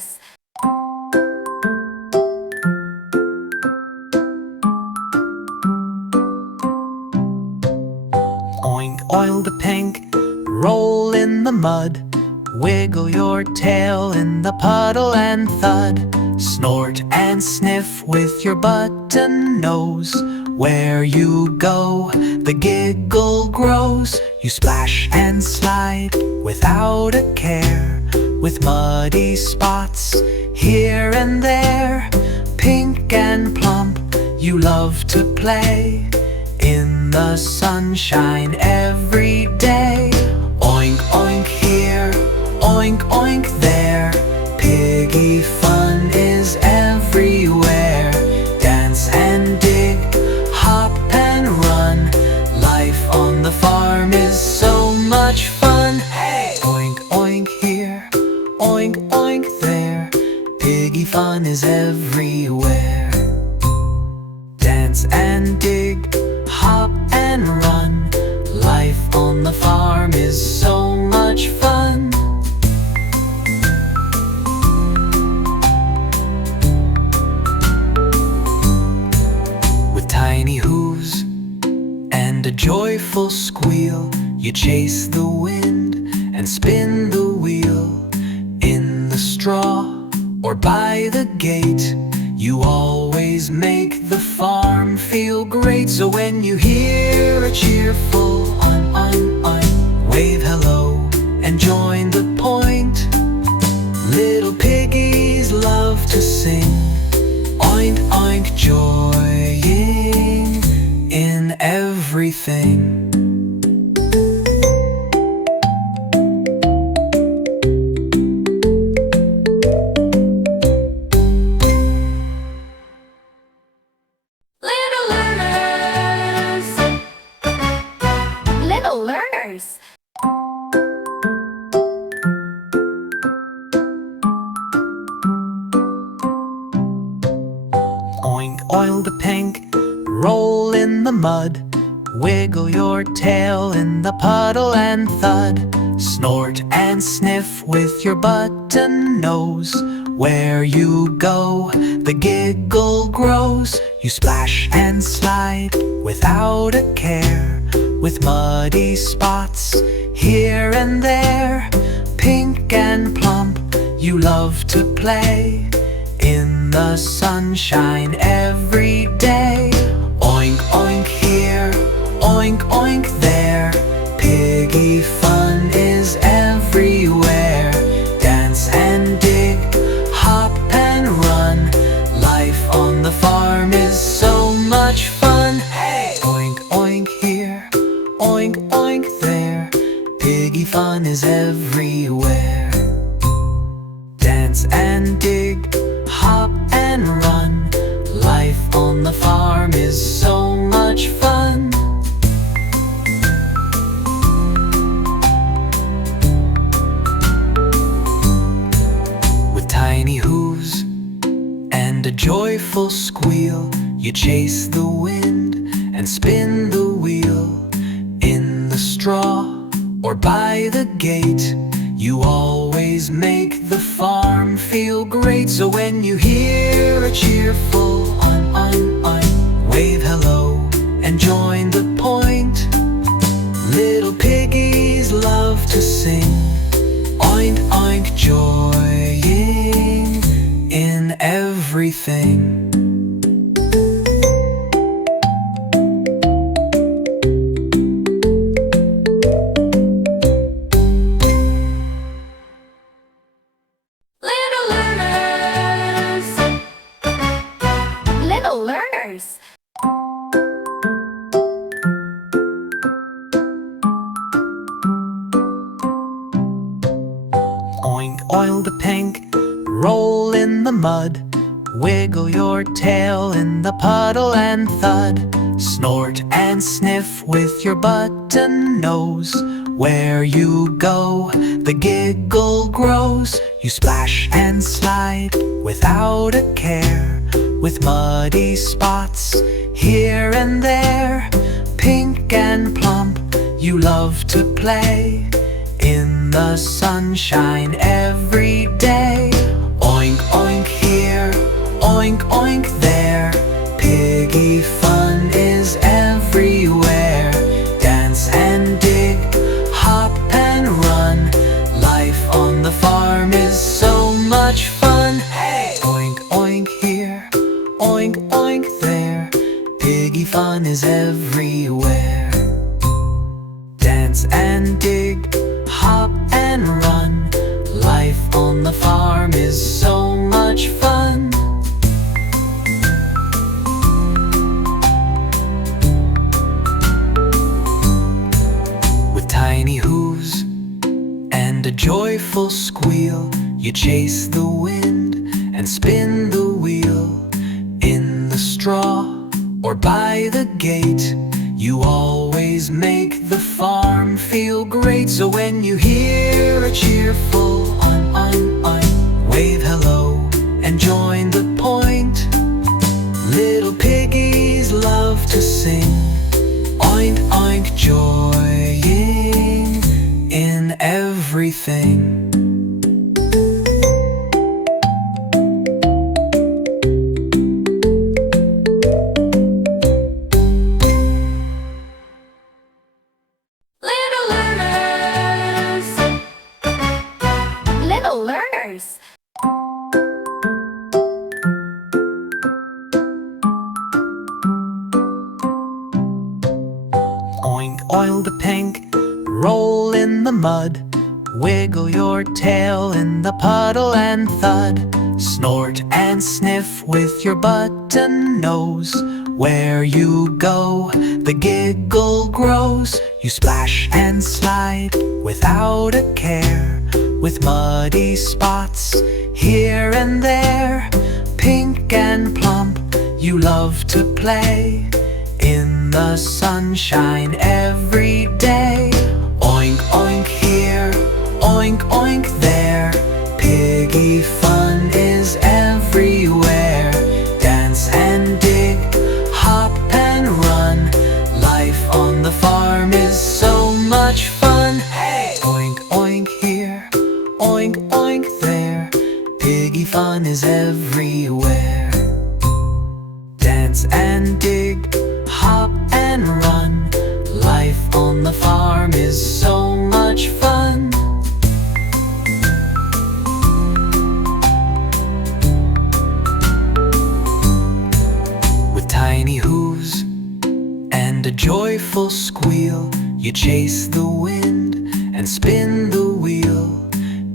learners. Oink, oil the pink, roll in the mud. Wiggle your tail in the puddle and thud. Snort and sniff with your button nose. Where you go, the giggle grows. You splash and slide without a care, with muddy spots here and there. Pink and plump, you love to play in the sunshine every day. Oink, oink here, oink, oink there. Piggy fun is everywhere. Dance and dig, hop and run. Life on the farm is so much fun. Hey! Oink, oink here, oink, oink there. Piggy fun is everywhere. Dance and dig, hop and run. Life on the farm is so much fun. With tiny hooves and a joyful squeal, you chase the wind and spin the wheel. In the straw or by the gate, you always make the farm feel great. So when you hear a cheerful oink, oink, oink, wave hello and join the point. Little piggies love to sing oink, oink, joying in everything. Little learners. Oink, oil the pink, roll in the mud. Wiggle your tail in the puddle and thud. Snort and sniff with your button nose. Where you go, the giggle grows. You splash and slide without a care, with muddy spots here and there. Pink and plump, you love to play in the sunshine every day. Oink, oink here, oink, oink there. Piggy fun is everywhere. Dance and dig, hop and run. Life on the farm is so much fun. Hey! Oink, oink here, oink, oink there. Piggy fun is everywhere. Dance and dig, hop and run. Life on the farm is so much fun. With tiny hooves and a joyful squeal, you chase the wind and spin the wheel. In the straw or by the gate, you always make the farm feel great. So when you hear a cheerful oink, oink, oink, wave hello and join the point. Little piggies love to sing oink, oink, joying in everything. Little learners. Oink, oil the pink, roll in the mud. Wiggle your tail in the puddle and thud. Snort and sniff with your button nose. Where you go, the giggle grows. You splash and slide without a care, with muddy spots here and there. Pink and plump, you love to play in the sunshine every day. Oink, Piggy fun is everywhere. Dance and dig, hop and run. Life on the farm is so much fun. Hey! Oink oink here, oink oink there. Piggy fun is everywhere. Dance and dig, hop and run. Life on the farm is so much fun. With tiny hooves and a joyful squeal, you chase the wind and spin the wheel. In the straw or by the gate, you always make the farm feel great. So when you hear a cheerful oink oink oink, wave hello and join the point. Little piggies love to sing oink oink, joying in everything. Little learners. Oink oil the pink, roll in the mud. Wiggle your tail in the puddle and thud. Snort and sniff with your button nose. Where you go, the giggle grows. You splash and slide without a care, with muddy spots here and there. Pink and plump, you love to play in the sunshine every day. Oink oink here, oink oink there. Piggy fun is everywhere. Dance and dig, hop and run. Life on the farm is so much fun. Hey! Oink oink here, oink oink there. Piggy fun is everywhere. Dance and dig, hop and run. Life on the farm is so much fun. With tiny hooves and a joyful squeal, you chase the wind and spin the wheel.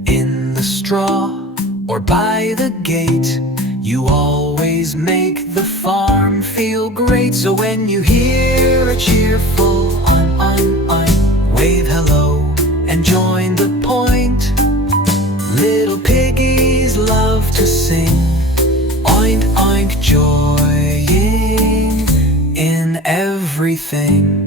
In the straw or by the gate, you always make the farm feel great. So when you hear a cheerful oink oink oink, wave hello and join the point. Little piggies love to sing oink oink, joying in everything.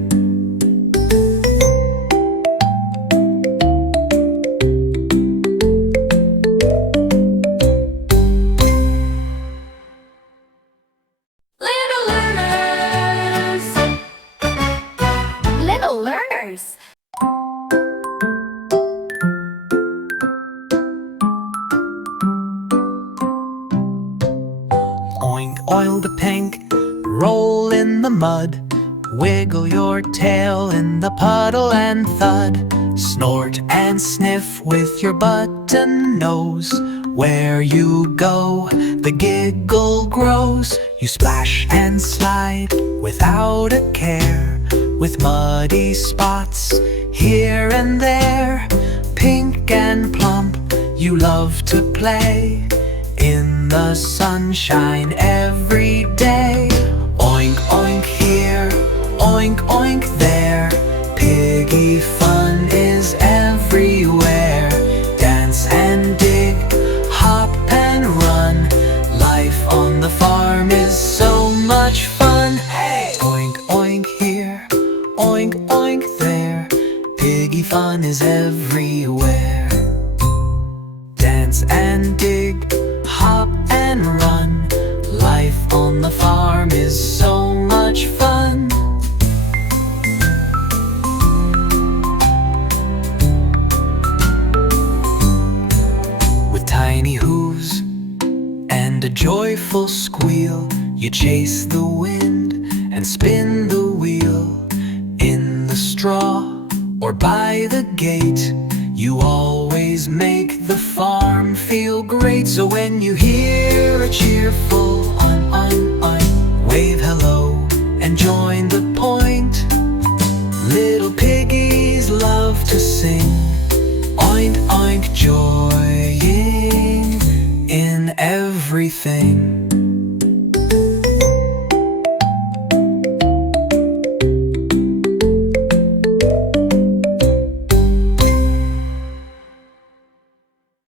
Little learners. Oink oil the pink, roll in the mud. Wiggle your tail in the puddle and thud. Snort and sniff with your button nose. Where you go, the giggle grows. You splash and slide without a care, with muddy spots here and there. Pink and plump, you love to play in the sunshine every day. Oink oink here, oink oink there. Piggy fun is everywhere. Dance and dig, hop and run. Life on the farm is so much fun. Hey! Oink oink here, oink oink there. Piggy fun is everywhere. Dance and dig, hop and run. Life on the farm is so much fun. With tiny hooves and a joyful squeal, you chase the wind and spin the wheel in the straw or by the gate. You always make the farm feel great. So when you hear a cheerful oink, oink, oink, wave hello and join the point. Little piggies love to sing, oink, oink, joying in everything.